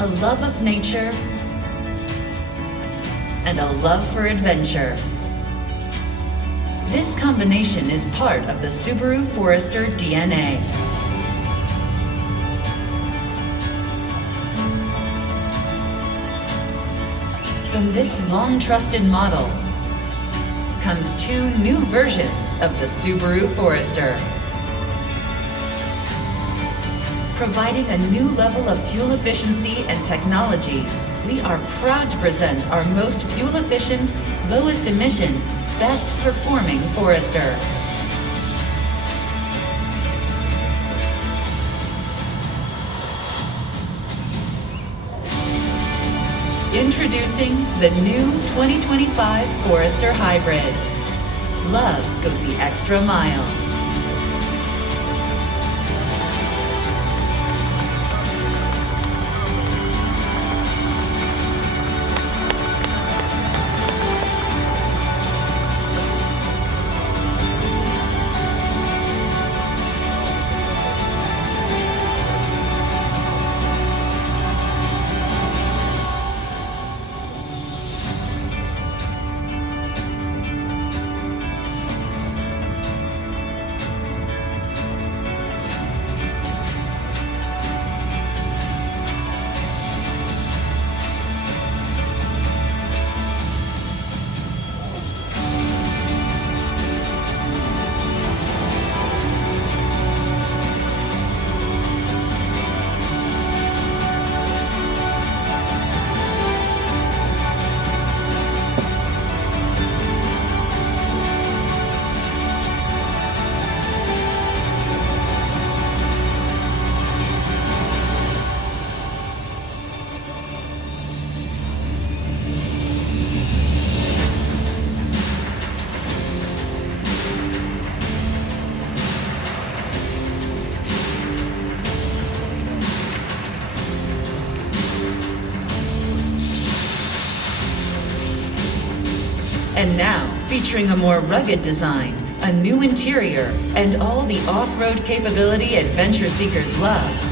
a love of nature, and a love for adventure. This combination is part of the Subaru Forester DNA. From this long-trusted model comes two new versions of the Subaru Forester, providing a new level of fuel efficiency and technology. We are proud to present our most fuel-efficient, lowest emission, best performing Forester. Introducing the new 2025 Forester Hybrid. Love goes the extra mile. And now, featuring a more rugged design, a new interior, and all the off-road capability adventure seekers love.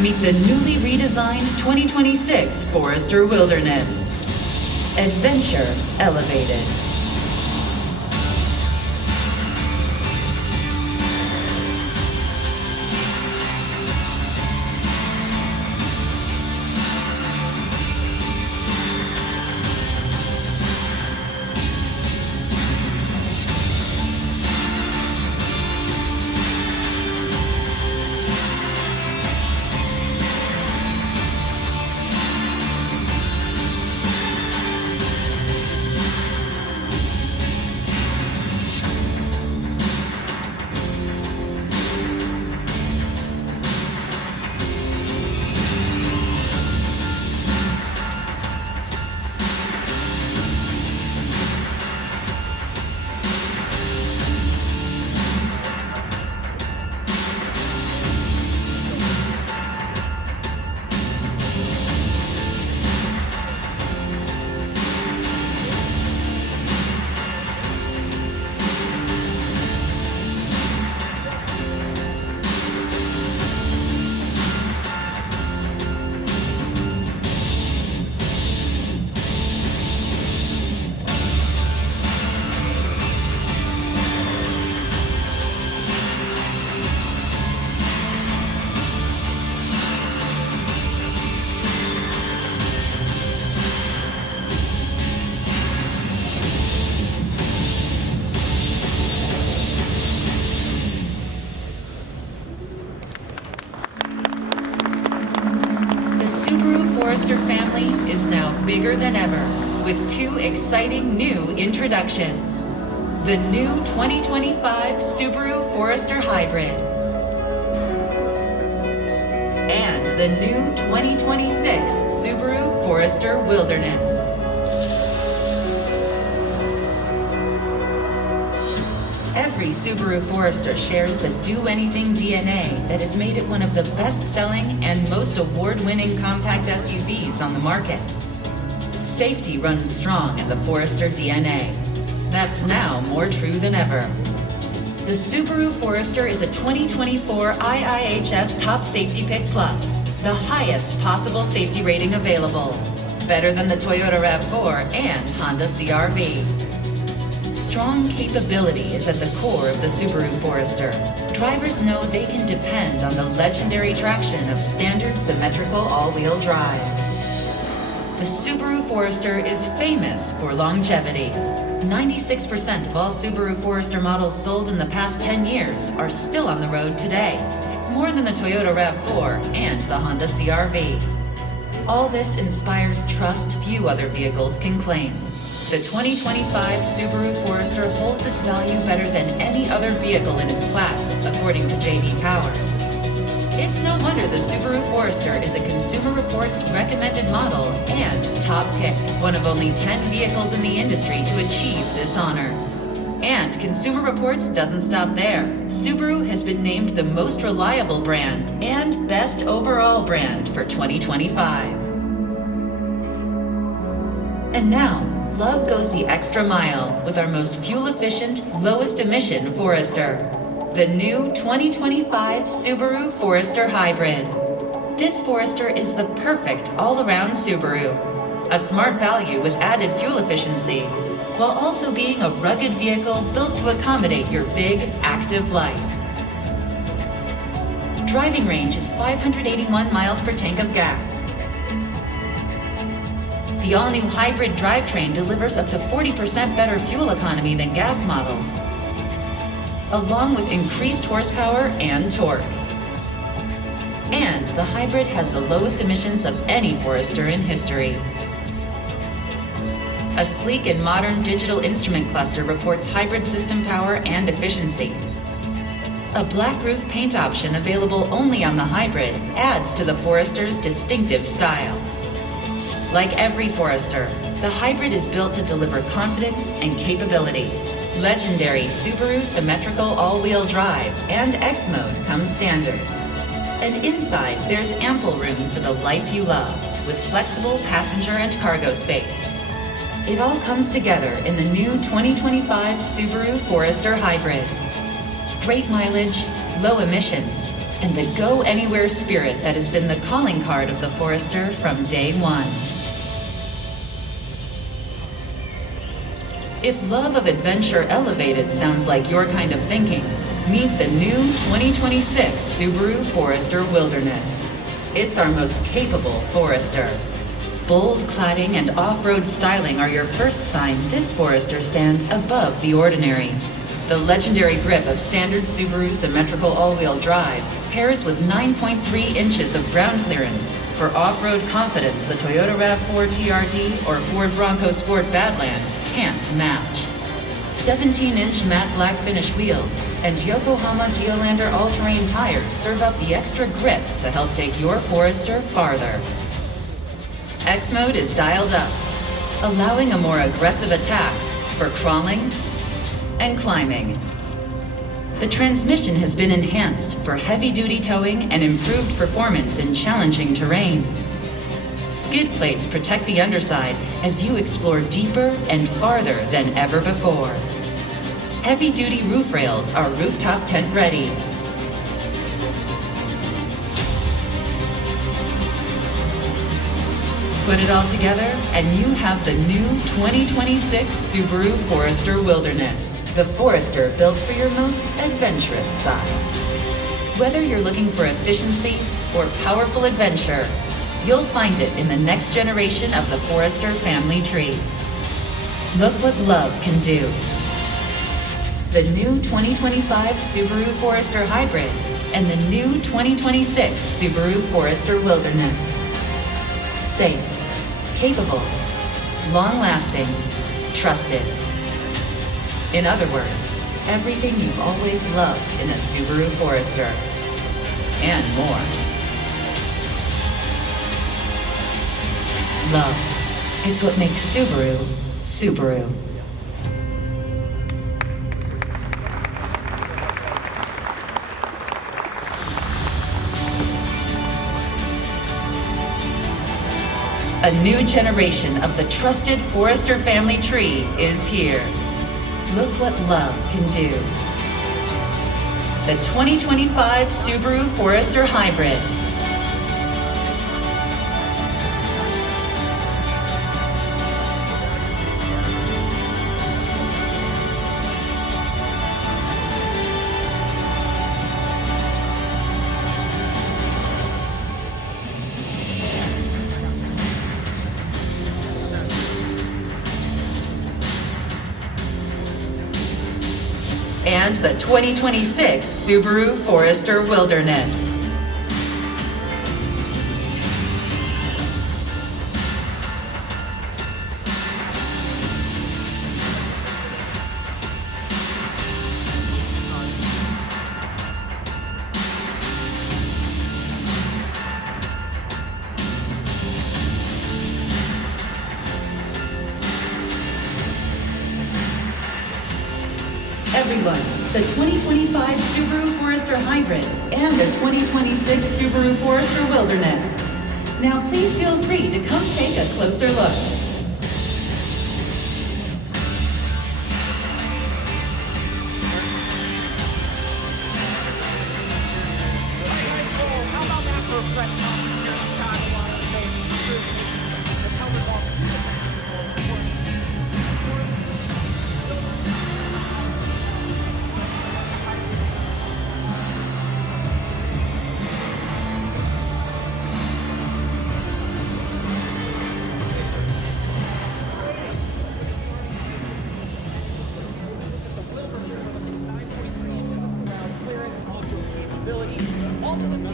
Meet the newly redesigned 2026 Forester Wilderness. Adventure elevated. Forester family is now bigger than ever, with two exciting new introductions. The new 2025 Subaru Forester Hybrid and the new 2026 Subaru Forester Wilderness. Every Subaru Forester shares the do-anything DNA that has made it one of the best-selling and most award-winning compact SUVs on the market. Safety runs strong in the Forester DNA. That's now more true than ever. The Subaru Forester is a 2024 IIHS Top Safety Pick Plus, the highest possible safety rating available. Better than the Toyota RAV4 and Honda CR-V. Strong capability is at the core of the Subaru Forester. Drivers know they can depend on the legendary traction of standard symmetrical all-wheel drive. The Subaru Forester is famous for longevity. 96% of all Subaru Forester models sold in the past 10 years are still on the road today, more than the Toyota RAV4 and the Honda CR-V. All this inspires trust few other vehicles can claim. The 2025 Subaru Forester holds its value better than any other vehicle in its class, according to J.D. Power. It's no wonder the Subaru Forester is a Consumer Reports recommended model and top pick, one of only 10 vehicles in the industry to achieve this honor. And Consumer Reports doesn't stop there. Subaru has been named the most reliable brand and best overall brand for 2025. And now, love goes the extra mile with our most fuel-efficient, lowest-emission Forester. The new 2025 Subaru Forester Hybrid. This Forester is the perfect all-around Subaru. A smart value with added fuel efficiency, while also being a rugged vehicle built to accommodate your big, active life. Driving range is 581 miles per tank of gas. The all-new hybrid drivetrain delivers up to 40% better fuel economy than gas models, along with increased horsepower and torque. And the hybrid has the lowest emissions of any Forester in history. A sleek and modern digital instrument cluster reports hybrid system power and efficiency. A black roof paint option available only on the hybrid adds to the Forester's distinctive style. Like every Forester, the hybrid is built to deliver confidence and capability. Legendary Subaru symmetrical all-wheel drive and X-Mode come standard. And inside, there's ample room for the life you love, with flexible passenger and cargo space. It all comes together in the new 2025 Subaru Forester Hybrid. Great mileage, low emissions, and the go-anywhere spirit that has been the calling card of the Forester from day one. If love of adventure elevated sounds like your kind of thinking, meet the new 2026 Subaru Forester Wilderness. It's our most capable Forester. Bold cladding and off-road styling are your first sign this Forester stands above the ordinary. The legendary grip of standard Subaru symmetrical all-wheel drive pairs with 9.3 inches of ground clearance for off-road confidence the Toyota RAV4 TRD or Ford Bronco Sport Badlands can't match. 17-inch matte black finish wheels and Yokohama Geolandar all-terrain tires serve up the extra grip to help take your Forester farther. X-Mode is dialed up, allowing a more aggressive attack for crawling and climbing. The transmission has been enhanced for heavy-duty towing and improved performance in challenging terrain. Skid plates protect the underside as you explore deeper and farther than ever before. Heavy-duty roof rails are rooftop tent ready. Put it all together, and you have the new 2026 Subaru Forester Wilderness. The Forester built for your most adventurous side. Whether you're looking for efficiency or powerful adventure, you'll find it in the next generation of the Forester family tree. Look what love can do. The new 2025 Subaru Forester Hybrid and the new 2026 Subaru Forester Wilderness. Safe, capable, long-lasting, trusted. In other words, everything you've always loved in a Subaru Forester. And more. Love. It's what makes Subaru, Subaru. A new generation of the trusted Forester family tree is here. Look what love can do. The 2025 Subaru Forester Hybrid. And the 2026 Subaru Forester Wilderness. Everyone, the 2025 Subaru Forester Hybrid and the 2026 Subaru Forester Wilderness. Now please feel free to come take a closer look. All to the